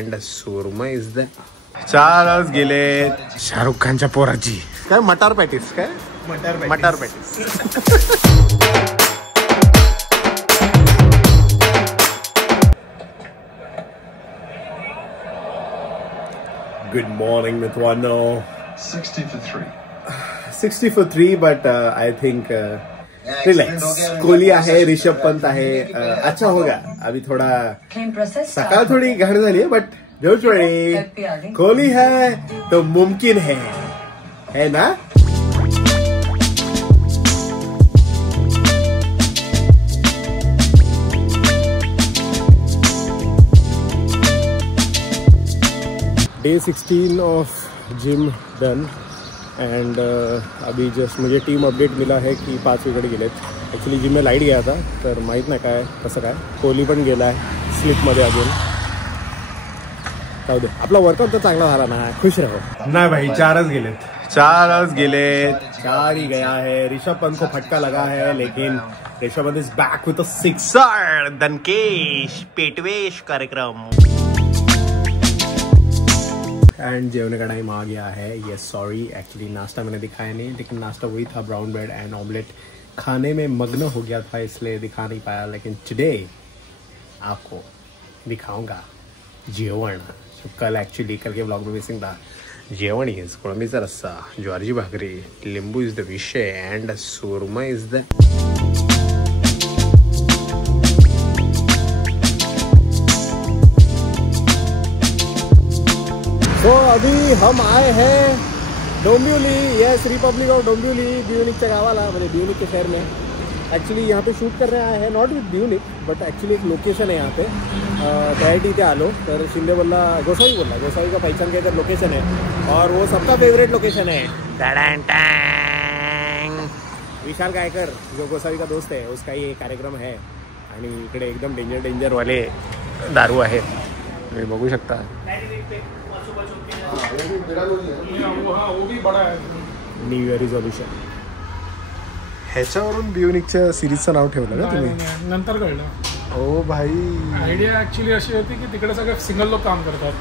And Surma is the 4 गेले शाहरुख खानच्या पोराची काय मटार पॅटीस काय मटार पॅटीस गुड मॉर्निंग मित्रांनो 60 for 3 but I think relax Kohli आहे ऋषभ पंत आहे अच्छा होगा अभी थोड़ा सकाळ थोड़ी घाट झाली है बट डोंट वरी कोहली है तो मुमकिन है ना day 16 of gym done end अभी जस्ट मुझे टीम अपडेट मिला है की 5 विकेट गेलेत. ॲक्च्युली जिम में लाईट गया था तर माहीत नाही काय कसं काय. कोहली पण गेला आहे स्लिपमध्ये अजून. जाऊ दे आपला वर्कआउट तर चांगला झाला ना खुश रहो. नाही भाई 4 गेलेत 4 ही गया है. ऋषभ पंत को फटका लगा है लेकिन Rishabh Pant is back with a sixer. दनकेश पेटवेश कार्यक्रम एंड जेवने का टाइम आ गया है. यस सॉरी एक्चुअली नाश्ता मैंने दिखाया नहीं लेकिन नाश्ता वही था ब्राउन ब्रेड एंड ऑमलेट. खाने में मग्न हो गया था इसलिए दिखा नहीं पाया लेकिन टुडे आपको दिखाऊंगा जेवण. कल एक्चुअली कल के ब्लॉग में मिसिंग था. जेवण इज कोळंबीचा रस्सा ज्वारीची भाकरी लिंबू इज द विषय एंड सुरमा इज द तो अभी हम आए हैं Dombivli. Yes republic of Dombivli ब्युनिकच्या गावाला म्हणजे ब्युनिक के शहर में. एक्चुअली यहाँ पे शूट कर रहे हैं नॉट विथ ब्युनिक बट एक्चुअली एक लोकेशन है यहाँ पे. त्यासाठी इथे आलो तर शिंदे बोलला गोसावी का पहचान के लोकेशन है और वो सबका फेवरेट लोकेशन है. विशाल गायकर जो गोसावी का दोस्त है उसका ये कार्यक्रम है आणि इकडे एकदम डेंजर वाले दारू आहेत तुम्ही बघू शकता. न्यू इयर रिझोल्युशन ह्याच्यावरून ब्युनिकच्या सिरीजचं नाव ठेवलं का तुम्ही? नंतर कळलं. ओ भाई आयडिया ऍक्च्युली अशी होती की तिकडे सगळे सिंगल लोक काम करतात.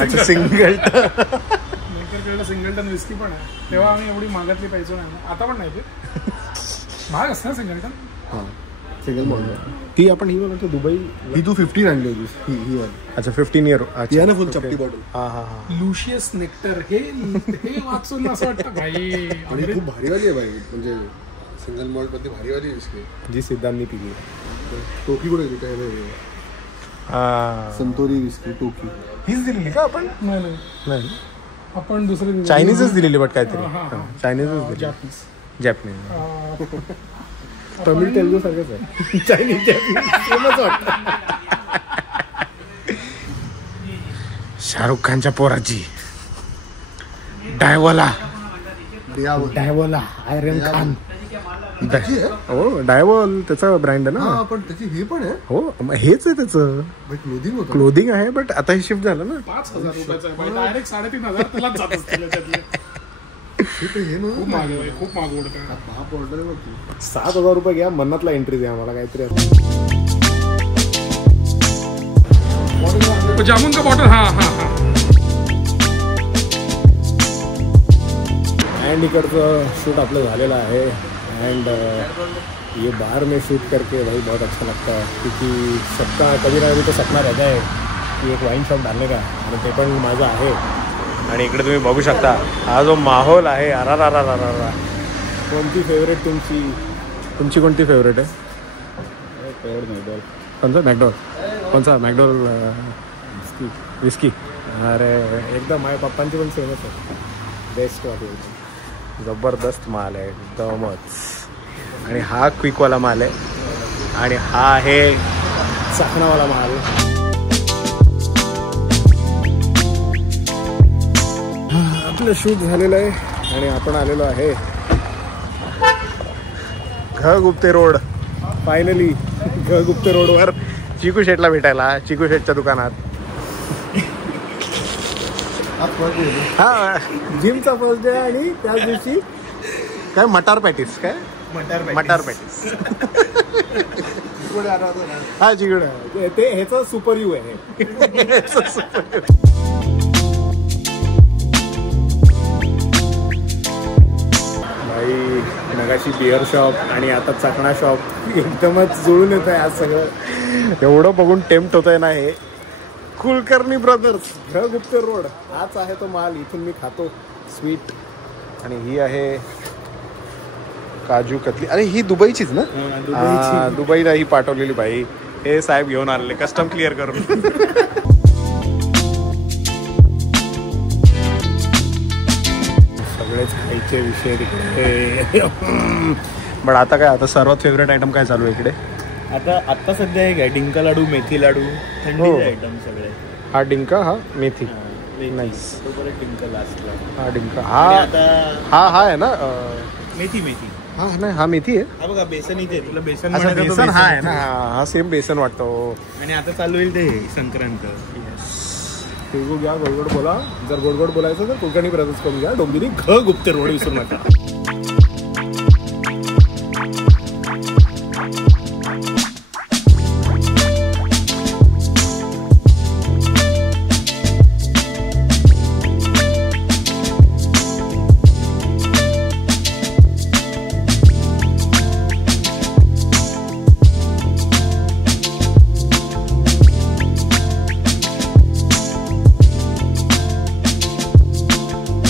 अच्छा सिंगलटन. नंतर कळलं सिंगलटन विस्की पण आहे. तेव्हा आम्ही एवढी महागातली पाहिजे नाही. आता पण नाही ते महाग असतं ना सिंगलटन. हां सिंगल मॉडेल ती आपण ही म्हणतो दुबई ही तू 15 आणली होती ही अच्छा 15 इयर अच्छा ना फुल चपटी बॉटल. हां लुशियस नेक्टर हे वाचून असं वाटतं भाई खूप भारीवाली आहे भाई. म्हणजे सिंगल मॉल्ट मध्ये भारीवाली विस्की जी सिद्धांतनी पिली. टोकी कुठे होती काय संतोरी विस्की टोकी हीच दिलेली का आपण? नाही आपण दुसरी चायनीजच दिलेली बट काहीतरी चायनीजच दिली. जॅपनीज तमिळ तेलुगू सारखंच आहे. चायनीज सेमच वाटतं. शाहरुख खानच्या पोराची डायवोला आयरन खान. हो डायवॉल त्याचा ब्रँड आहे ना. पण त्याची हे पण आहे. हो हेच आहे त्याचं क्लोदिंग आहे बट आता हे शिफ्ट झालं ना. 5,000 रुपयाचं डायरेक्ट 3,500 त्यालाच जात असतील त्यातले. खूप महाग ओढतं. 7,000 रुपये घ्या मनातला एंट्री द्या आम्हाला काहीतरी. जामुन का बॉटल. हां अँड इकडचं शूट आपलं झालेलं आहे एंड ये बार में शूट करके भाई बहुत अच्छा लगता है क्योंकि सबका कभी ना कभी तो सपना रहता है की एक वाईन शॉप डालने का आणि ते पण माझं आहे. आणि इकडे तुम्ही बघू शकता हा जो माहोल आहे. अरा कोणती फेवरेट तुमची कोणती फेवरेट आहे? मॅकडॉल. कोणता मॅकडॉल? कोणता मॅकडॉल विस्की. अरे एकदम माझ्या पप्पांची पण फेमस आहे. बेस्ट वाली जबरदस्त माल आहे एकदमच. आणि हा क्विकवाला माल आहे आणि हा आहे चाकणावाला माल. आपलं शूट झालेलं आहे आणि आपण आलेलो आहे घ गुप्ते रोड. फायनली घ गुप्ते रोडवर चिकू शेटला भेटायला. चिकू शेटच्या दुकानात हा जिमचा फर्स्ट डे आणि त्याच दिवशी काय मटार पॅटीस काय मटार पॅटीस चिकवडे आ रहा था. हा चिकवडे ते ह्याचं सुपर यू आहे. भाई नगाशी बिअर शॉप आणि आता चकणा शॉप एकदमच जुळून येत आहे आज सगळं. एवढं बघून टेम्प्ट होत आहे ना हे. कुलकर्णी ब्रदर्स घ गुप्ते रोड हाच आहे तो माल. इथून मी खातो स्वीट. आणि ही आहे काजू कतली. अरे ही दुबईचीच ना. दुबईला ही पाठवलेली भाई. हे साहेब घेऊन आलेले कस्टम क्लिअर करून. सगळेच खायचे विषय तिकडे. बट आता काय आता फेवरेट आयटम काय चालू आहे इकडे आता सध्या एक आहे डिंका लाडू, मेथी लाडू, थंडीचे आयटम सगळे. हा डिंका हा मेथी. नाईस. डिंका लास्टला. हा डिंका हा आहे ना मेथी. हा नाही हा मेथी आहे. हा बघा बेसन इथे तुला बेसन बेसन हा आहे ना. हा सेम बेसन वाटतो. आणि आता चालू होईल ते संक्रांत. तिळगुळ घ्या, गोडगोड बोला. जर गोडगोड बोलायचं तर कुलकर्णी ब्रदर्स करून घ्या. डोंबिवली घ गुप्ते रोड विसरू नका.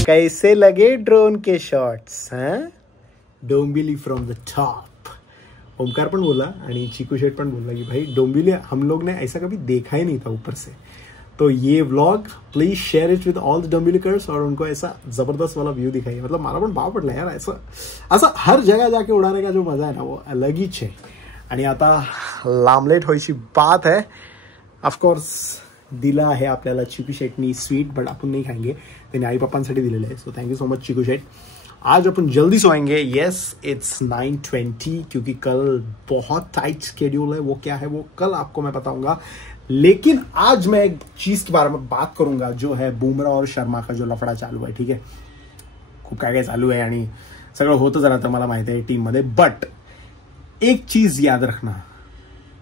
कैसे लगे drone K shots. Dombivli from the top. Omkar पण बोला आणि चिकू शेट पण बोला कि भाई डोंबिवली हम लोग ने ऐसा कभी देखा ही नहीं था ऊपर से. तो ये व्लॉग प्लीज शेयर इट विद ऑल द डोंबिवलीकर्स और उनको ऐसा जबरदस्त वाला व्यू दिखाइए. मतलब मला पण भाव पडला यार. ऐसा हर जगह जाके उड़ाने का जो मजा है ना वो अलग ही है. आणि आता लामलेट व्हायची बात है. ऑफकोर्स दिला आहे आपल्याला चिकू शेटनी स्वीट. बट आपण नहीं खाएंगे. त्यांनी आई पप्पांसाठी दिलेलं आहे. सो थँक्यू सो मच चिकू शेट. आज अपन जल्दी सोएंगे. येस इट्स 9:20 क्योंकि कल बहुत टाइट स्केड्यूल है. वो क्या है वो कल आपको मैं बताऊंगा. लेकिन आज मैं एक चीज के बारे में बात करूंगा जो है बुमराह और शर्मा का जो लफड़ा चालू है. ठीक है खूप काय काय चालू आहे आणि सगळं होतच राहतं मला माहिती आहे टीम मध्ये. बट एक चीज याद रखना.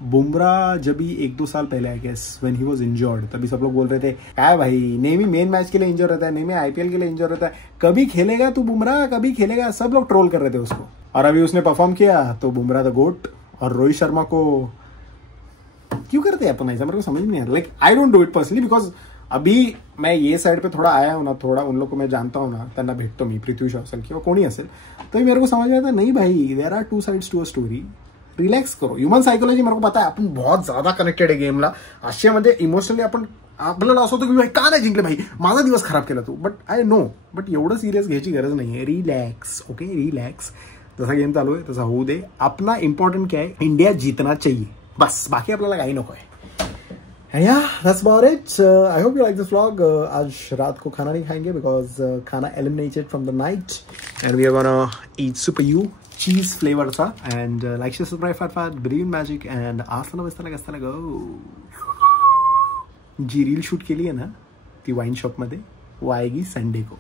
बुमराह जब भी 1-2 साल पहले I guess when he was injured तभी सब लोग बोल रहे थे क्या भाई नेमी मेन मैच के लिए इंजर रहता है, नेमी आईपीएल के लिए इंजर रहता है, कभी खेलेगा तू बुमराह, कभी खेलेगा. सब लोग ट्रोल कर रहे थे उसको. और अभी उसने परफॉर्म किया तो बुमराह द गोट. और रोहित शर्मा को क्यों करते हैं अपन ऐसा मेरे को समझ नहीं आता. Like I don't do it personally because अभी मैं ये साइड पे थोड़ा आया हूँ ना. थोड़ा उन लोग को मैं जानता हूँ ना. त्यांना भेटतो मी पृथ्वी शॉ असेल किंवा कोणी असेल तो मेरे को समझ में आता नहीं भाई there are 2 sides to a story. Relax करो. ह्युमन सायकोलॉजी मेरे को पता है आपण बहुत ज्यादा कनेक्टेड आहे गेमला. आशियामध्ये इमोशनली आपण आपल्याला असं होतं की भाई का नाही जिंकले भाई माझा दिवस खराब केला तू. बट आय नो बट एवढं सिरियस घ्यायची गरज नाही आहे. रिलॅक्स. Okay relax. जसा गेम चालू आहे तसा होऊ दे. अपना इंपॉर्टंट क्या है इंडिया जीतना चाहिए बस. बाकी आपल्याला काही नको आहे. And yeah, that's about it. I hope you like this vlog. आज रात को खाना नहीं खाएंगे because खाना eliminated from the night. And we are gonna eat Super U cheese flavor सा. And like, share, subscribe, fat, believe in magic. And hasta luego. जी reel shoot केली आहे ना ती वाईन शॉप मध्ये वो आएगी संडे को.